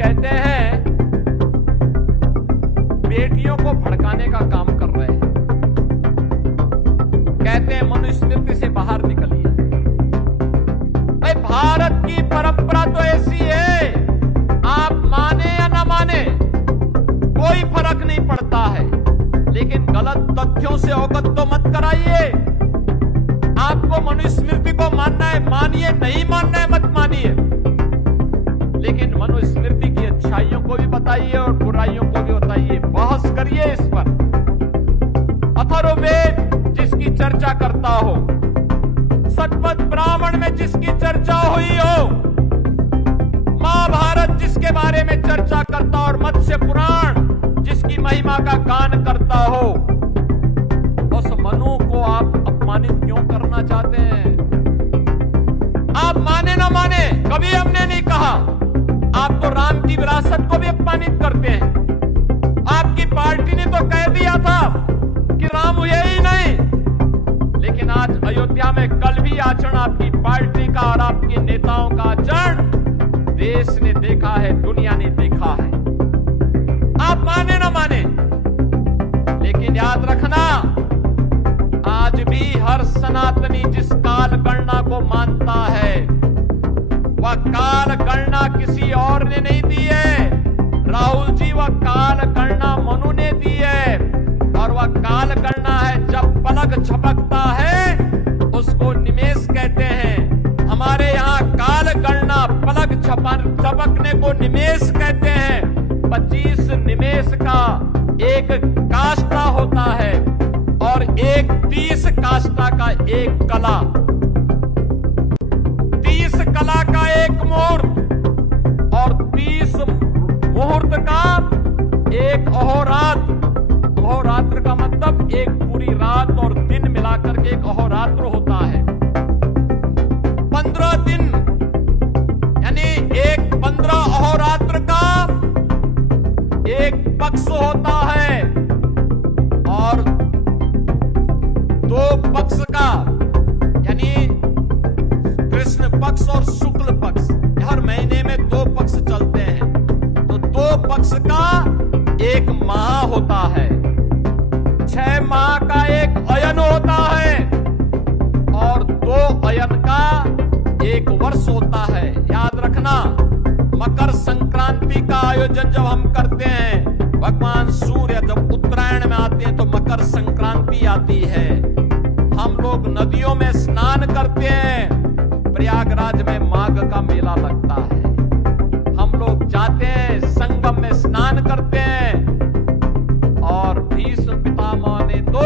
कहते हैं बेटियों को भड़काने का काम कर रहे हैं। कहते हैं मनुस्मृति से बाहर निकलिए। भाई भारत की परंपरा तो ऐसी है, आप माने या ना माने कोई फर्क नहीं पड़ता है, लेकिन गलत तथ्यों से अवगत तो मत कराइए। आपको मनुस्मृति को मानना है मानिए, नहीं मानना है मत मानिए, लेकिन मनुस्मृति की अच्छाइयों को भी बताइए और बुराइयों को भी बताइए। बहस करिए इस पर। अथर्ववेद जिसकी चर्चा करता हो, शतपथ ब्राह्मण में जिसकी चर्चा हुई हो, महाभारत जिसके बारे में चर्चा करता और मत्स्य पुराण जिसकी महिमा का गान करता हो, उस मनु को आप अपमानित क्यों करना चाहते हैं? आप माने ना माने, कभी हमने नहीं कहा। आप तो राम की विरासत को भी अपमानित करते हैं। आपकी पार्टी ने तो कह दिया था कि राम हुए ही नहीं, लेकिन आज अयोध्या में कल भी आचरण आपकी पार्टी का और आपके नेताओं का आचरण देश ने देखा है, दुनिया ने देखा है। आप माने ना माने, लेकिन याद रखना, आज भी हर सनातनी जिस काल गणना को मानता है, वह काल गणना किसी और ने नहीं दी है। राहुल जी, वह काल गणना मनु ने दी है, और वह काल गणना है जब पलक झपकता है उसको निमेष कहते हैं। हमारे यहाँ काल गणना पलक झपकने को निमेष कहते हैं। 25 निमेष का एक काष्ठा होता है और एक 30 काष्ठा का एक कला, 30 कला का एक मुहूर्त और 30 मुहूर्त का एक अहोरात्र। अहोरात्र का मतलब एक पूरी रात और दिन मिलाकर के एक अहोरात्र होता है। 15 दिन यानी एक 15 अहोरात्र का एक पक्ष होता है और 2 पक्ष का, यानी कृष्ण पक्ष और शुक्ल पक्ष, हर महीने में 2 पक्ष चलते हैं, तो 2 पक्ष का एक माह होता है। 6 माह का एक अयन होता है और 2 अयन का एक वर्ष होता है। याद रखना, मकर संक्रांति का आयोजन जब हम करते हैं, भगवान सूर्य जब उत्तरायण में आते हैं तो मकर संक्रांति आती है। हम लोग नदियों में स्नान करते हैं, प्रयागराज में माघ का मेला लगता है। हम लोग जाते हैं, संगम में स्नान करते हैं, और भीष्म पितामह ने तो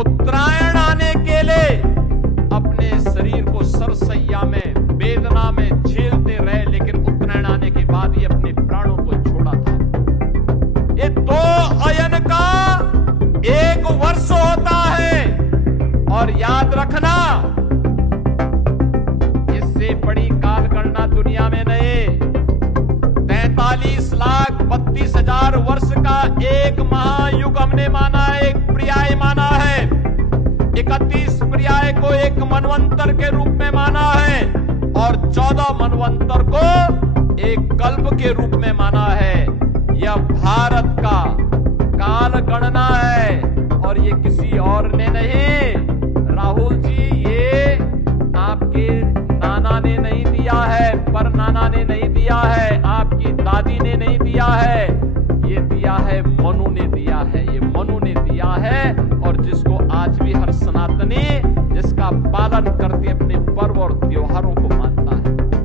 उत्तरायण आने के लिए अपने शरीर को सरसैया में वेदना में झेलते रहे, लेकिन उत्तरायण आने के बाद ही अपने प्राणों को छोड़ा था। ये 2 अयन का एक वर्ष होता है, और याद रखना, इससे बड़ी काल गणना दुनिया में नहीं। 43,32,000 वर्ष का एक महायुग हमने माना है, एक पर्याय माना है। 31 पर्याय को एक मनवंतर के रूप में माना है, और 14 मनवंतर को एक कल्प के रूप में माना है। यह भारत का काल गणना है और ये किसी और ने नहीं। राहुल जी, ये आपके नाना ने नहीं दिया है, पर नाना ने नहीं दिया है, आपकी दादी ने नहीं दिया है, ये दिया है मनु ने दिया है, ये मनु ने दिया है। और जिसको आज भी हर सनातनी जिसका पालन करती है अपने पर्व और त्योहारों